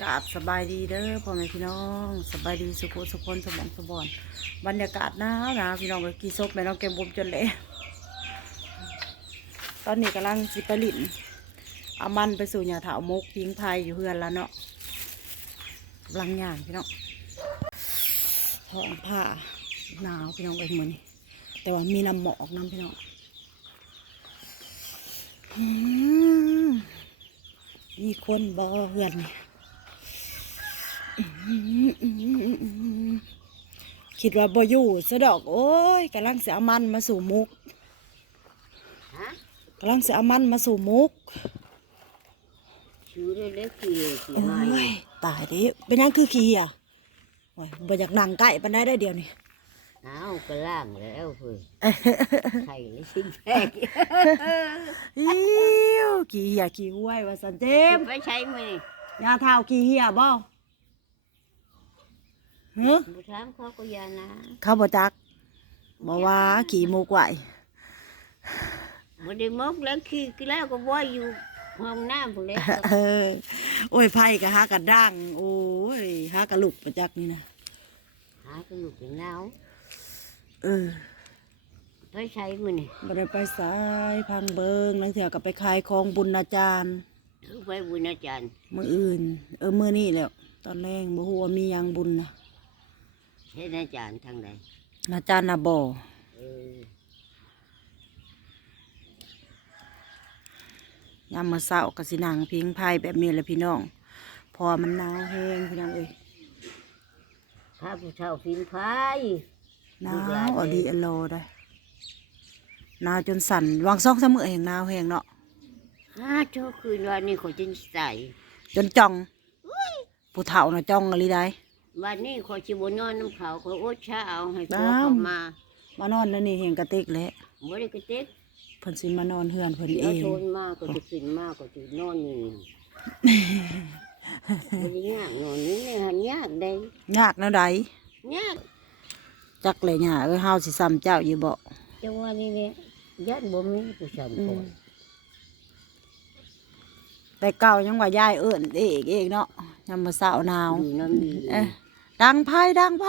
กราบสบายดีเด้อพ่อแม่พี่น้องสบายดีสุขสุขคนสมองสมบอนบรรยากาศหนาวหนาวพี่น้องก็กี่ซบแม่น้องแกมบุมจนเละตอนนี้กำลังสิปลินเอามันไปสู่หยาถาวมกพิงไพยอยู่เพื่อนแล้วเนาะกำลังย่างพี่น้องท้องผ้าหนาวพี่น้องไปเหมือนแต่ว่ามีน้ำหมอกน้ำพี่น้องมีคนบอเพื่อนนี่ คิดว่าบอยู่สะดอกโอ้ยกำลังเสียมันมาสู่มุกฮะกำลังเสียมันมาสู่มุกชื่อเล็กๆคือคือโอ้ไม้ยตายดิเป็นยังคือขี้อะโอ้ยบ่อยากนั่งใกล้ปันได้ได้เดียวนี่อ้าวก็ล่างแล้วเพื่อไข่เลยสิ้นแพกอิ้วขี้เหี่ยขี้ห้วยว่าสันเจมไปใช้มือยาเท้าขี้เหี่ยบ่ เฮ้บุถามเขาก็อยานะเขาบ่จักบอกว่าขี่มุกไหวบ่ได้มกแล้วคือคือแล้วก็บ่อยู่ห้องน้ำพวกนี้เออโอ้ยไผ่กะหากระด้างโอ้ยหากระลุกประจักนี่นะหากระลูกเป็นหนาวเออไปใช้มือนี่บ่ได้ไปสายพังเบิงนังเถื่อก็ไปขายของบุญอาจารย์ไปบุญอาจารย์ มื้ออื่น เออมื้อนี้แหล้วตอนแรกบ่ฮู้ว่ามีหยังบุญนะ เฮ็ดอาจารย์ทางใดอาจารย์น่ะบ่เออยามมื้อเช้าก็สินั่งพิงไผ่แบบนี้แหละพี่น้องเพอมันหนาวแฮงพี่น้องเอ้ยข้าผู้เฒ่าพิมพ์ไฟหนาวอดีอโลได้หนาวจนสั่นวางซอกซะมื้อแห่งหนาวแฮงเนาะฮ่าเจ้าคืนวันนี้เขาจะใส่จนจ้องผู้เฒ่าน่ะจ้องอะไรได้ วันนี้เขาสิบ่นอนน้ำเขาเขาอดเช้าเอาให้พวกบ้ามเขามามานอนแล้วนี่เห็นกระติกแหล้วบ่ได้กระเต็กเพิ่นสิมานอนเฮือนเพิ่นเดี๋ยเอวงโทนมากก็จะขึ้นมากก็จะนอนนี่ไม่ได้ยากนอนนี่เนี่ยยากได้ยากแนวใดยากจักเลยหยาเอ้ยเฮาสิซ้ำเจ้าอยู่บ่จังหวะนี้เนี่ยญาติบ่มีผู้ชายอืคมนแต่เก่ายังว่ายายเอิ้นเอกเอกเนาะยามมื้อเช้าหนาวอยู่น้ำดีเอ้ย ดังไผดังไผ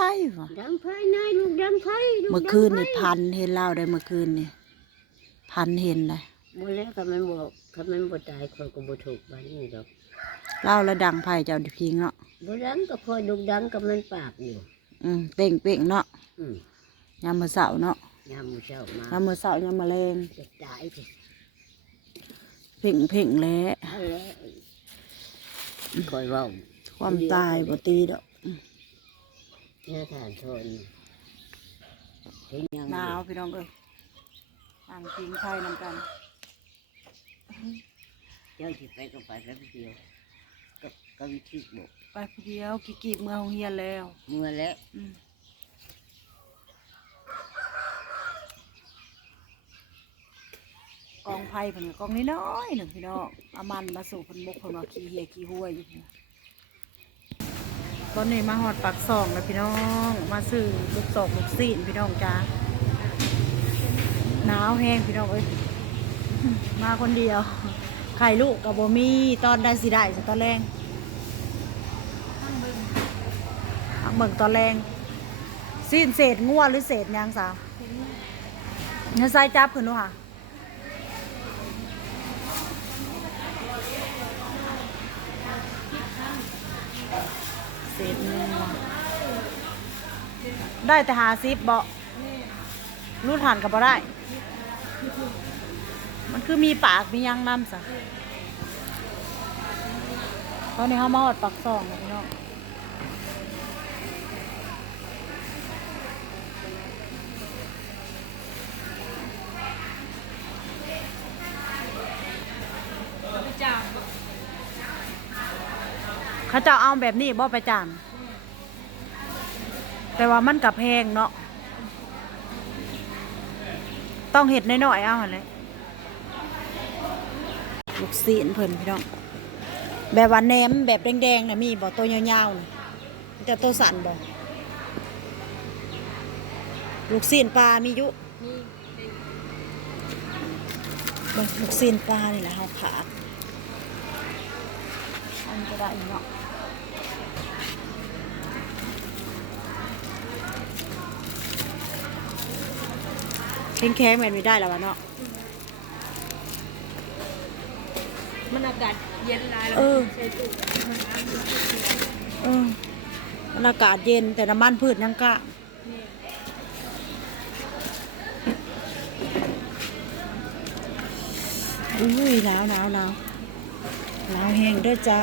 ดังไฟนายลูกดังไฟลูกเมื่อคืนนี่พันเห็นเล่าได้เมื่อคืนนี่พันเห็นได้บ่แล้วคันมันบ่คันมันบ่ตายคนก็บ่ถูกบ้านนี้ดอกเล่าแล้วดังไผเจ้าดิพิงเนาะบ่ดังก็พอลูกดังก็มันปากอยู่ อืมเป่งเป่งๆเนาะอืมยามมื้อเช้าเนาะยามมื้อเช้ามา ยามมื้อเช้ายามมื้อแลงจะตายสิเพ่งเพ่งๆแหล้เอาแล้วคอยเว้าความตายบ่ตีดอก เนื้อทานทนเห็นยังหนาวพี่น้องเอ้ยนั่งพิงไผ่นำกัน เจ้าสิไปก็ไปแป๊บเดียวก็ก็วิธีบอกไปผู้เดียวกี่กีบเมื่อโรงเรียนแล้ว เมื่อแล้วอืมกองไผ่เพิ่นก็กองน้อยๆหนึ่งพี่น้องเอามันมาสู่เพิ่นบกเพิ่นว่าขี้เหียขี้ห้วยอยู่พุ่นน่ะ ตอนนี้มาหอดปากซองแล้วพี่น้อง มาซื้อลูกศอกลูกซีนพี่น้องจ้าหนาวแห้งพี่น้องเอ้ยมาคนเดียวไข่ลูกกับโบมี่ตอนได้สิได้สตอนแรงทังเบิ่งตอนแรงสิ้นเศษงัวหรือเศษยางสาวเนื้อไส้จับขึ้นดูค่ะ เศษงัวได้แต่หาซิบเบารูดหันกับบ่ได้ มันคือมีปากมียังน้ำสะตอนนี้เขามาหอดปักซองพี่น้อง เขาจะเอาแบบนี้บ่ไปจานแต่ว่ามันกับแพงเนาะต้องเห็ดน้อยๆเอาหั่นเลยลูกซีนเพิ่นพี่น้องแบบว่าแหนมแบบแดงๆนะมีบ่ตัวยาวๆนะแต่ตัวสั่นบ่ลูกซีนปลามียู่เบิ่งลูกซีนปลานี่แหละเฮาขาดอันนก็ได้เนาะ แข็งแข็งๆแบบนี้ได้แล้ววะเนาะมันอากาศเย็นหลายแล้วเออใส่ตู้มันอ้างอยู่เออมันอากาศเย็นแต่น้ำมันพืชยังกะนี่อุ้ยหนาวหนาวหนาวหนาวแห้งเด้อจ้า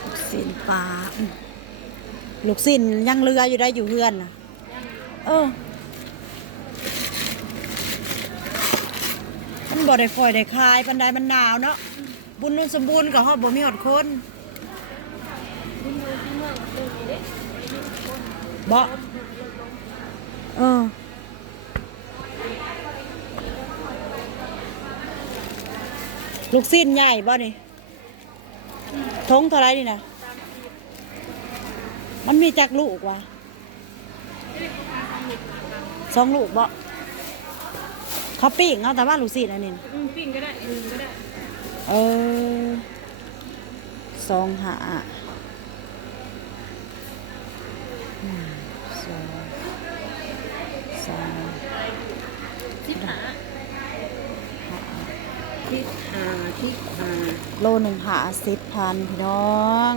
ลูกสินปลาอืม ลูกสินยังเรืออยู่ได้อยู่เฮือนนะเออมันบ่ได้ฝอยได้คายปันใดมันหนาวเนาะบุญนุ่นสมบูรณ์กับฮอดบ่มีฮอดคนคุณอยู่ที่เมืองดูนี่เด้บ่เออลูกสิ้นใหญ่บ่นี่ทงเท่าไรนี่นะ มันมีจักลูกวะสองลูกบ่เขาปิ้งเอาแต่ว่าลูกสิ้นอันนี้น่ะอืมปิ้งก็ได้อืมก็ได้ เออสองหาอืมสองสามสิบหาทิศหาทิศหาโลหนึ่งหาสิบพันพี่น้อง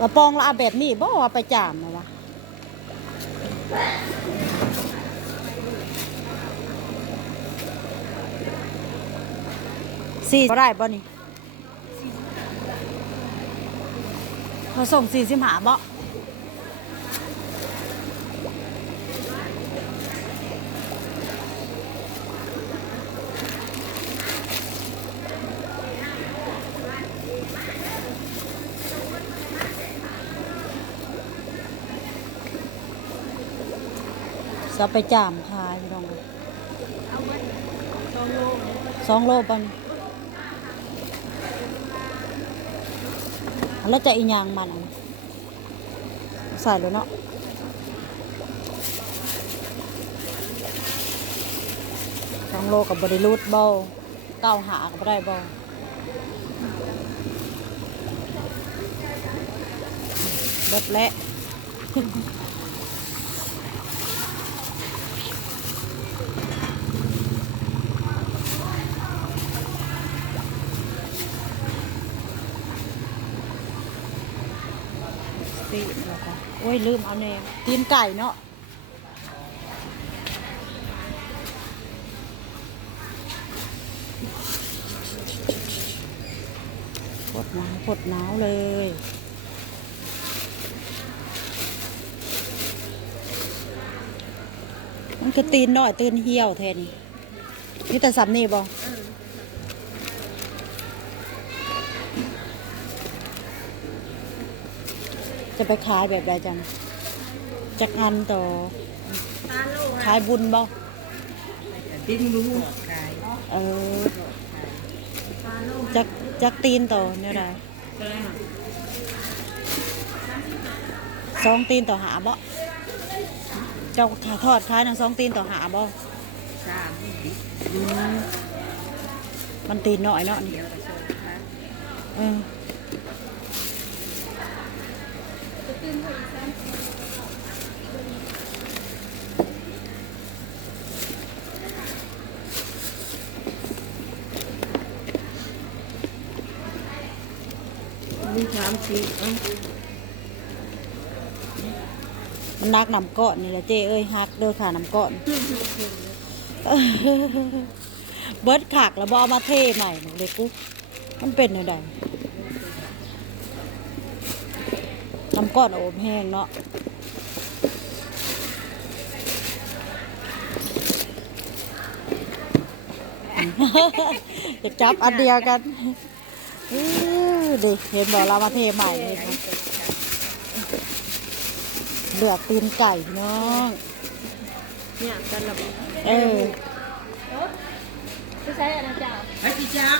กระปองละอาแบบนี้บ่ว่าไปจามนะวะสี่บ่ได้บ่นี่เขาส่งสี่สิบหาบ่ จะไปจามขายพี่น้องสองโลสองโลปันแล้วจะอีหยางมันใส่เลยเนาะสองโลกับบริรูดเบาเก้าหากับได้เบาเบิดและ ปีแล้วก็โอ้ยลืมเอาแนวตีนไก่เนาะพดหนาวพดหนาวเลยมันก็ตีนหน้อยตีนเหี่ยวแทนนี่แต่สำนี่บ่ จะไปขายแบบใดจังจักอันต่อตาโลขายบุญบ่ดิ้นรู้กายเออตาโลจักจักตีนต่อเนี่ยได้ก็ได้ค่ะสองตีนต่อหาบ่เจ้าขาทอดขายนะสองตีนต่อหาบ่สามนี่อืมมันตีนน้อยเนาะนี่เดี๋ยวจะโชว์ค่ะเออ มีสามสีเอ้ามันนักนำก้อนนี่แหละเจ้เอ้ยฮักเด้อค่ะนำก้อนเบิร์ดขากแล้วบอมาเทใหม่เด็กกูมันเป็นอะไร น้ำก้อนโอมแห้งเนาะจะจับอันเดียวกันอื้อดิเห็นบอกเรามาเทใหม่เห็นไหมเลือกตีนไก่พี่น้องเนี่ยกันละเออจะใช้อะไรจ้าไอ้พี่จัก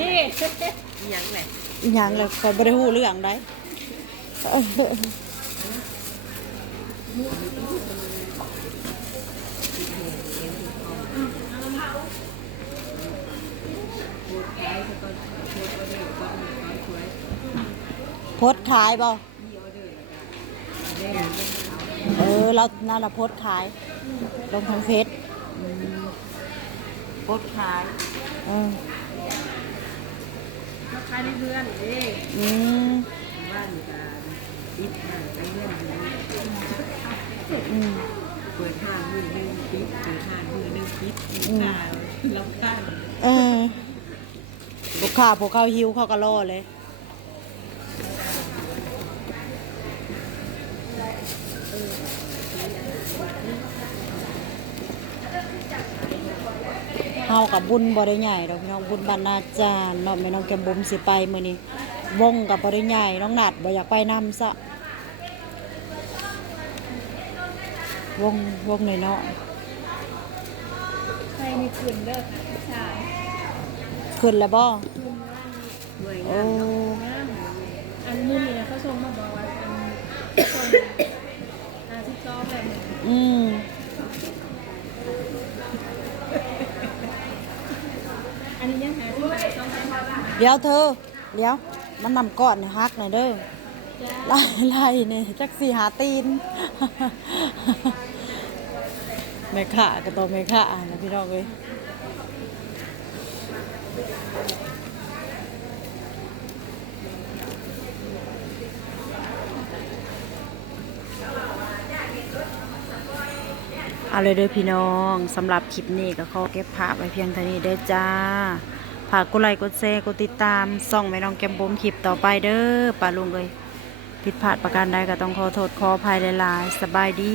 นี่ยังแหละยังเลยคอยบริหูเรื่องได้พสต์ขายบ่เออเราน่าละพสต์ขาย ลงทางเฟซ อืมโพสต์ขายเออมาขายในเพื่อนเด้อืมบ้านการอิดห่างไปเรื่องนี้อืมเปิดห้างมือหนึ่งปิดเปิดห้างมือหนึ่งปิดอืมข่าวลำข้างเออลูกค้าพวกเขาหิวเขาก็รอเลย เฮากับบุญบ่ได้ใหญ่ดอกพี่น้องบุญบรรณาจารย์เนาะแม่น้องแก้มบุ๋มสิไปมื้อนี้วงกับบ่ได้ใหญ่น้องนัดบ่อยากไปนำซะวงวงน้อยใครมีคืนเด้อชายๆขึ้นแล้วบ่คืนว่านหน่วยโอ้งานงามอันมื้อนี้นะเขาส่งมาบอกว่าอันส่งอาทิตย์ซ้อมแบบนี้อืม เดี๋ยวเธอ เดี๋ยว มันนำก้อนนี่ฮักหน่อยเด้อไล่ไล่นี่จักสี่หาตีนแม่ข่าก็ตัวแม่ข่านะพี่น้องเอ้ยเอาเลยเด้อพี่น้องสำหรับคลิปนี้ก็ขอเก็บภาพไว้เพียงเท่านี้เด้จ้า ฝากกดไลค์กดแชร์กดติดตามส่องแม่น้องแกมบุมคลิปต่อไปเด้อป้าลุงเลยผิดพลาดประการใดก็ต้องขอโทษขออภัยหลายๆสบายดี